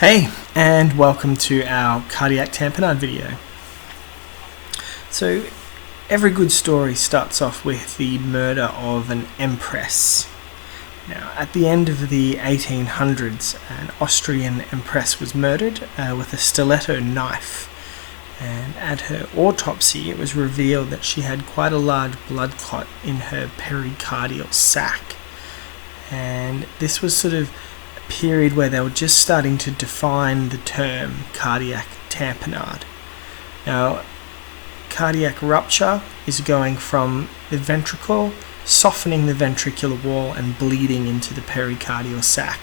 Hey, and welcome to our cardiac tamponade video. So, every good story starts off with the murder of an empress. Now, at the end of the 1800s, an Austrian empress was murdered with a stiletto knife. And at her autopsy, it was revealed that she had quite a large blood clot in her pericardial sac. And this was sort of period where they were just starting to define the term cardiac tamponade. Now, cardiac rupture is going from the ventricle, softening the ventricular wall and bleeding into the pericardial sac,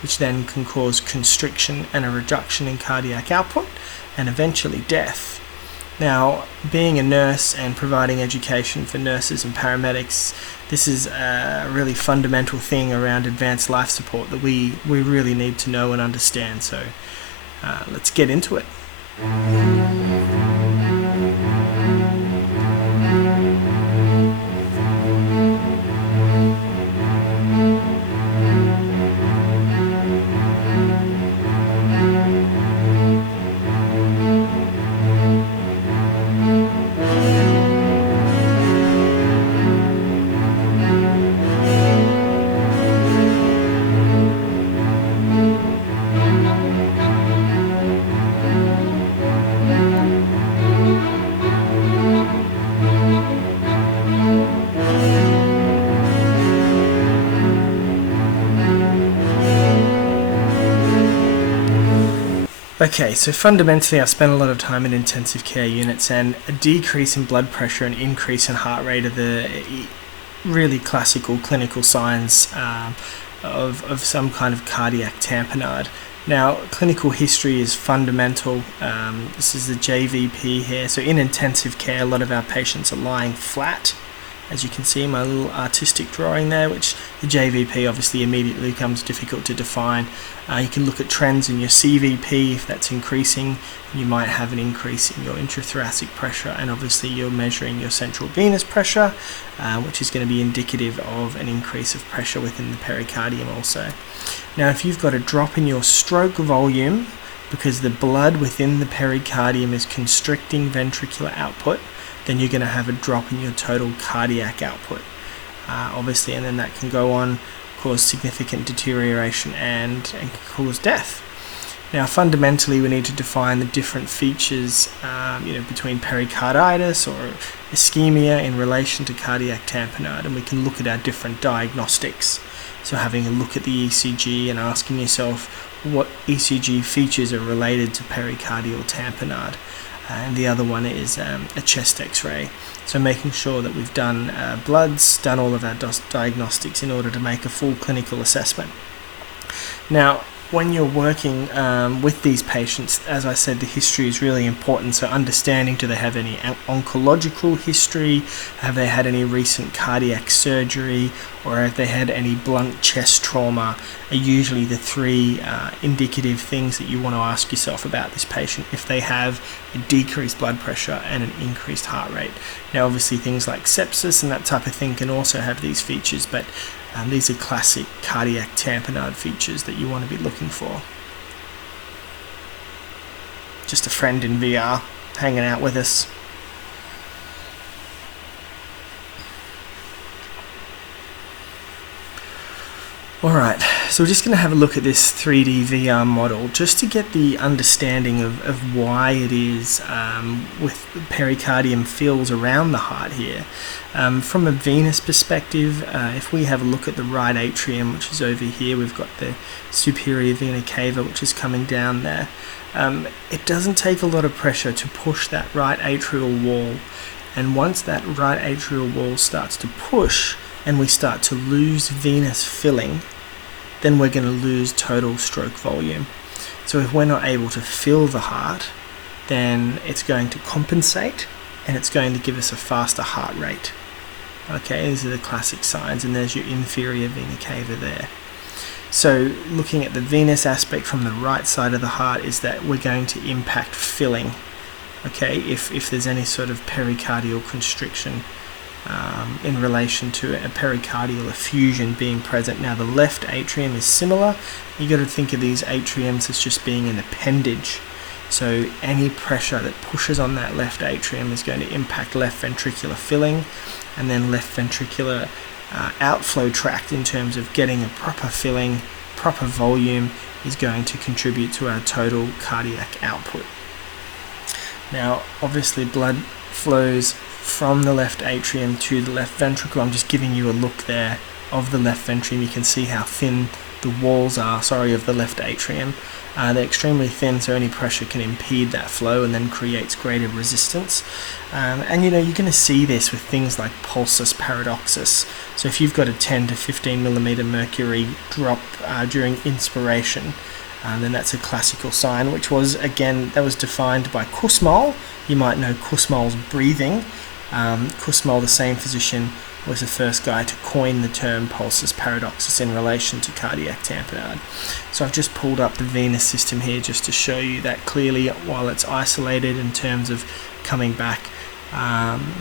which then can cause constriction and a reduction in cardiac output and eventually death. Now, being a nurse and providing education for nurses and paramedics, this is a really fundamental thing around advanced life support that we really need to know and understand. So let's get into it. Okay, so fundamentally I've spent a lot of time in intensive care units, and a decrease in blood pressure and increase in heart rate are the really classical clinical signs of some kind of cardiac tamponade. Now, clinical history is fundamental. This is the JVP here. So in intensive care, a lot of our patients are lying flat. As you can see, my little artistic drawing there, which the JVP obviously immediately becomes difficult to define. You can look at trends in your CVP. If that's increasing, you might have an increase in your intrathoracic pressure, and obviously you're measuring your central venous pressure, which is going to be indicative of an increase of pressure within the pericardium also. Now, if you've got a drop in your stroke volume because the blood within the pericardium is constricting ventricular output, then you're going to have a drop in your total cardiac output, obviously, and then that can go on, cause significant deterioration and cause death. Now, fundamentally, we need to define the different features between pericarditis or ischemia in relation to cardiac tamponade, and we can look at our different diagnostics. So having a look at the ECG and asking yourself what ECG features are related to pericardial tamponade. And the other one is a chest x-ray. So making sure that we've done bloods, done all of our diagnostics in order to make a full clinical assessment. Now, when you're working with these patients, as I said, the history is really important. So understanding, do they have any oncological history? Have they had any recent cardiac surgery? Or have they had any blunt chest trauma? Are usually the three indicative things that you want to ask yourself about this patient if they have a decreased blood pressure and an increased heart rate. Now, obviously things like sepsis and that type of thing can also have these features, but these are classic cardiac tamponade features that you want to be looking for. Just a friend in VR hanging out with us. Alright, so we're just going to have a look at this 3D VR model just to get the understanding of why it is with pericardium fills around the heart here. From a venous perspective, if we have a look at the right atrium, which is over here, we've got the superior vena cava, which is coming down there. It doesn't take a lot of pressure to push that right atrial wall, and once that right atrial wall starts to push and we start to lose venous filling, then we're going to lose total stroke volume. So if we're not able to fill the heart, then it's going to compensate and it's going to give us a faster heart rate. Okay, these are the classic signs, and there's your inferior vena cava there. So looking at the venous aspect from the right side of the heart is that we're going to impact filling. Okay, if there's any sort of pericardial constriction in relation to a pericardial effusion being present. Now the left atrium is similar. You got to think of these atriums as just being an appendage. So any pressure that pushes on that left atrium is going to impact left ventricular filling, and then left ventricular outflow tract in terms of getting a proper filling, proper volume, is going to contribute to our total cardiac output. Now obviously blood flows from the left atrium to the left ventricle. I'm just giving you a look there of the left ventricle. You can see how thin the walls are, of the left atrium. They're extremely thin, so any pressure can impede that flow and then creates greater resistance. And you're going to see this with things like pulsus paradoxus. So if you've got a 10 to 15 millimeter mercury drop during inspiration, then that's a classical sign, which was, again, that was defined by Kussmaul. You might know Kussmaul's breathing. Kussmaul, the same physician, was the first guy to coin the term pulsus paradoxus in relation to cardiac tamponade. So I've just pulled up the venous system here just to show you that clearly, while it's isolated in terms of coming back.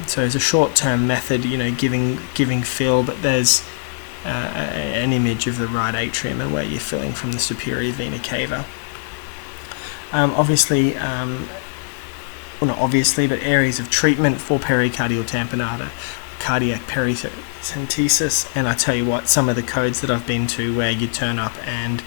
So it's a short-term method, giving fill, but there's an image of the right atrium and where you're filling from the superior vena cava. But areas of treatment for pericardial tamponade, cardiac pericentesis, and I tell you what, some of the codes that I've been to where you turn up and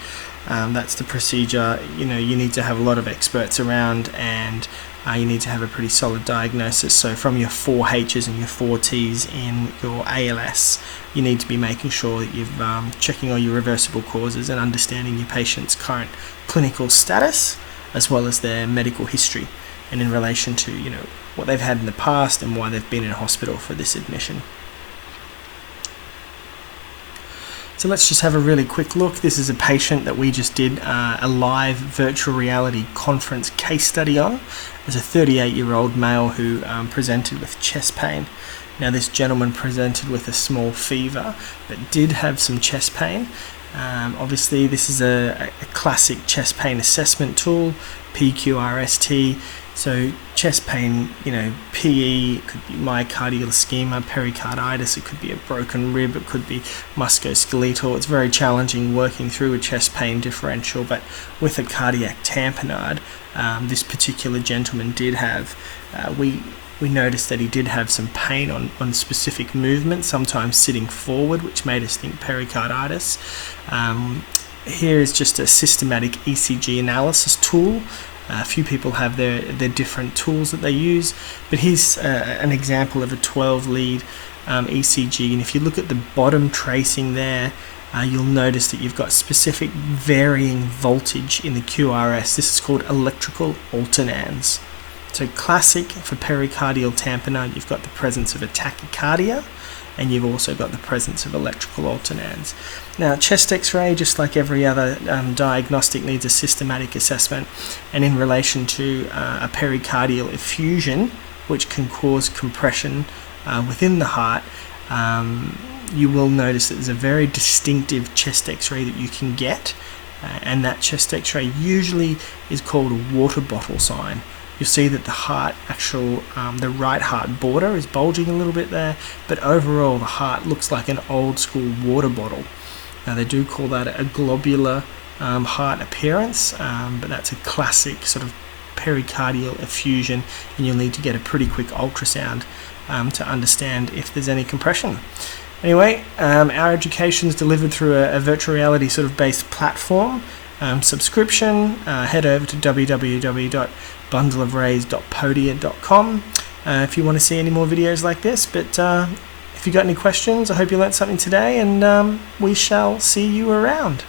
that's the procedure, you need to have a lot of experts around, and you need to have a pretty solid diagnosis. So from your 4 H's and your 4 T's in your ALS, you need to be making sure that you've checking all your reversible causes and understanding your patient's current clinical status as well as their medical history, and in relation to what they've had in the past and why they've been in hospital for this admission. So let's just have a really quick look. This is a patient that we just did a live virtual reality conference case study on. There's a 38-year-old male who presented with chest pain. Now this gentleman presented with a small fever but did have some chest pain. Obviously this is a classic chest pain assessment tool, PQRST. So chest pain, PE, it could be myocardial ischemia, pericarditis, it could be a broken rib, it could be musculoskeletal. It's very challenging working through a chest pain differential, but with a cardiac tamponade, this particular gentleman did have, we noticed that he did have some pain on specific movements, sometimes sitting forward, which made us think pericarditis. Here is just a systematic ECG analysis tool. A few people have their different tools that they use, but here's an example of a 12-lead ECG, and if you look at the bottom tracing there, you'll notice that you've got specific varying voltage in the QRS. This is called electrical alternans. So classic for pericardial tamponade, you've got the presence of a tachycardia, and you've also got the presence of electrical alternans. Now, chest x-ray, just like every other diagnostic, needs a systematic assessment, and in relation to a pericardial effusion, which can cause compression within the heart, you will notice that there's a very distinctive chest x-ray that you can get, and that chest x-ray usually is called a water bottle sign. You'll see that the heart, the right heart border is bulging a little bit there, but overall the heart looks like an old school water bottle. Now they do call that a globular heart appearance, but that's a classic sort of pericardial effusion, and you'll need to get a pretty quick ultrasound to understand if there's any compression. Anyway, our education is delivered through a virtual reality sort of based platform. Subscription, head over to www.bundleofrays.podia.com if you want to see any more videos like this. But if you got any questions, I hope you learned something today, and we shall see you around.